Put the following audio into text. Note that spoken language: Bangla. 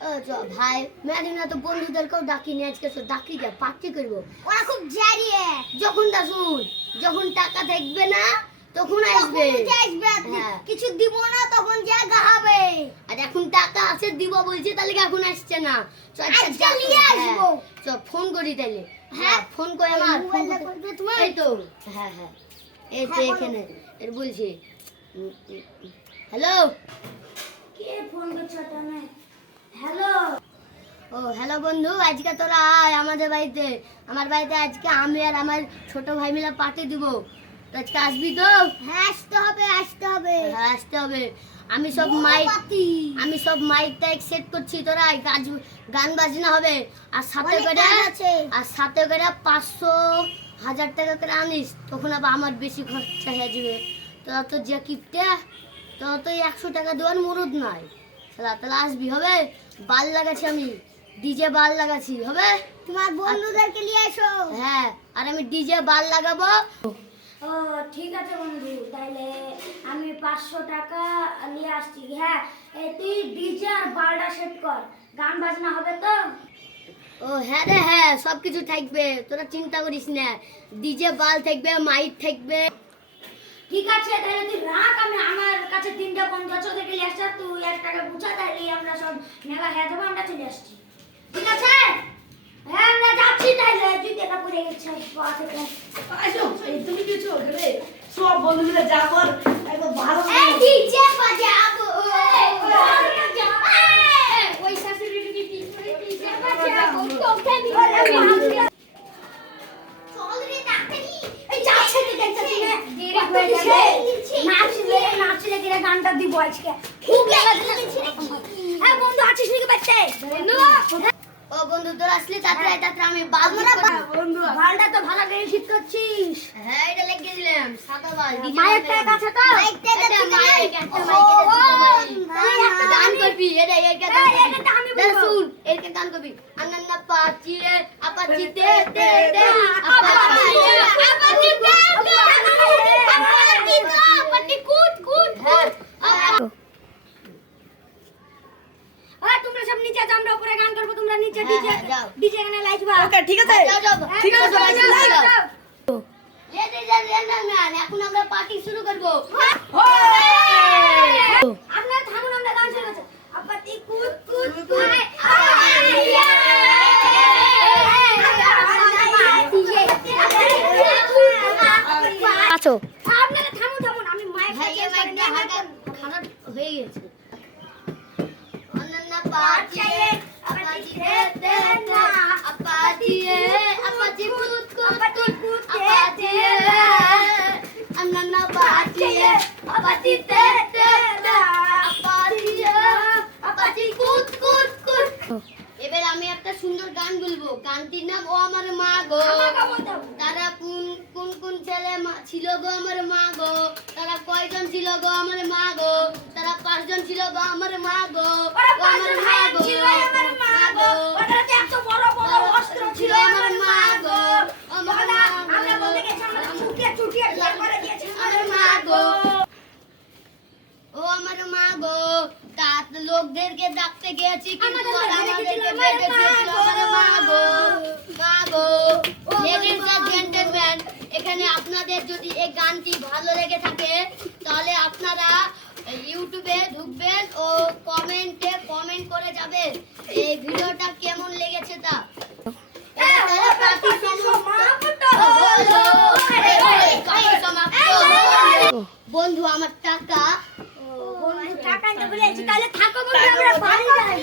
ভাই ম্যাডিনা তো বন্ধুদেরকেও ডাকি নিয়ে আজকে ডাকি যা পার্টি করবো। ওরা খুব জারিয়ে যখন শুন, যখন টাকা থাকবে না তখন আসবে। হ্যাঁ। কিছু দিব না তখন জায়গা হবে। আর এখন টাকা আছে দিব বলছি, তাহলে এখন আসছে না। আজকে নিয়ে আসবো। ফোন করি তাহলে। হ্যাঁ ফোন করে আমার মোবাইলটা করবে তোমার। এই তো হ্যাঁ এই তো এখানে এর বলছি। হ্যালো, কে ফোন করছে টানে? হ্যালো। ও হ্যালো বন্ধু, আজকে তোরা আয় আমাদের বাড়িতে। আমার বাড়িতে আজকে আমি আর আমার ছোট ভাই মিলে পার্টি দিব। আজকে আসবি তো? হ্যাঁ আসতে হবে হ্যাঁ আসতে হবে। আমি সব মাইক টাইক সেট করছি, তোরা গান বাজনা হবে। আর সাথে করে 500,000 টাকা করে আনিস, তখন আবার আমার বেশি খরচা হয়ে যাবে। তোরা তো যে কিপটে, তোরা তো 100 টাকা দেওয়ার মুরুদ নাই। তাহলে আসবি, হবে? বাল লাগাচ্ছি আমি, ডিজে বাল লাগাচ্ছি, হবে? তোমার বন্ধুদেরকে নিয়ে এসো। হ্যাঁ, আর আমি ডিজে বাল লাগাবো। ও ঠিক আছে বন্ধু, তাহলে আমি 500 টাকা নিয়ে আসছি। হ্যাঁ তুই ডিজে আর বারটা সেট কর, গান বাজনা হবে তো? ও হ্যাঁ রে, হ্যাঁ সবকিছু থাকবে, তোরা চিন্তা করিস না। ডিজে বাল থাকবে, মাইক থাকবে। ঠিক আছে তাহলে তুই রাখ, আমি আমার কাছে 3টা বন্ধু আছে, ওদেরকে নিয়ে আসছি। তুই 1 টাকা বুঝা, তাহলে আমরা সব মেলা হয়ে যাবো, আমরা চলে আসছি। ঠিক আছে? হ্যাঁ আমরা যাচ্ছি, তাহলে জুতেটা পরে গেছে পা থেকে। আসো, এই তুমি কিছু রে সব বন্ধু মিলে যাবো আর একদম ভালো এই ডিজে বাজাবো। ওই শাশুড়ির কি ডিজে বাজাবো, তোকে আমি চল রে ডাক্তারি। এই যাচ্ছে তো দেখছিস না, দেরি হয়ে যাবে। নাচলে গিয়ে গানটা দিব আজকে। খুব লাগা দিয়েছি নাকি? হ্যাঁ বন্ধু আছিস নাকি বাচ্চা? বন্ধু ও বন্ধু, তোরা আসলে তাড়াতাড়ি আমি বাল বন্ধু বালটা তো ভালো করে ঠিক করছিস। হ্যাঁ এটা লেগে দিলাম সাদা বাল। মাইকটা কাছে তো মাইকটা একটা মাইক একটা গান করবি। এটা আমি শুন, এরকে গান করবি। আন্না পাচি রে আপাচি তে তে তে আপাচি কুট কুট। তোমরা সব নিচে যাও, আমরা উপরে গান করবো, তোমরা নিচে হ্যাঁ, ডিজে যাও। ডিজে গানে লাইজবা। ওকে ঠিক আছে ঠিক আছে সবাই যাও, যাও। যাও। এখন আমরা পার্টি শুরু করবো। আপনারা থামুন, আমরা গান শুরু করছি। আপাতি কুত কুত কুত আছো আপনারা থামুন, আমি মাইক ভাই এই মাইকটা হালকা খারাপ হয়ে গেছে। অনন্যা পাচি রে আপাচি তে তে না আপাচি রে আপাচি কুত কুত আপাচি রে অনন্যা পাচি রে আপাচি তে তে না আপাচি রে আপাচি কুত কুত কুত। এবার আমি একটা সুন্দর গান বলবো। গানটির নাম ও আমার মা গো। তারা কোন ছেলে ছিল গো আমার মা গো? তারা কয়জন ছিল গো আমার মা গো? তারা 5 জন ছিল গো আমার মা গো। ও আমার মা গো, আমার মা গো, ওদের এত বড় বড় অস্ত্র ছিল আমার মা গো। আমরা বলতে গেছি, আমরা চুটিয়ে বিয়ে করে দিয়েছি আমার মা গো। ও আমার মা গো, তাত লোকদেরকে ডাকতে গিয়েছি কিন্তু আমাদেরকে বেঁধে দিয়েছিল আমার মা গো। মা গো, লেডিজ এন্ড জেন্টলম্যান, এখানে আপনাদের যদি এই গানটি ভালো লেগে থাকে তাহলে আপনারা ইউটিউবে ঢুকবেন ও কমেন্টে কমেন্ট করে যাবেন এই ভিডিওটা কেমন লেগেছে তা। তাহলে পার্টি সমাপ্ত হলো। বন্ধু আমার টাকা টাকা নিয়ে বলেছি, তাহলে থাকো বন্ধু, আমরা বাড়ি যাই।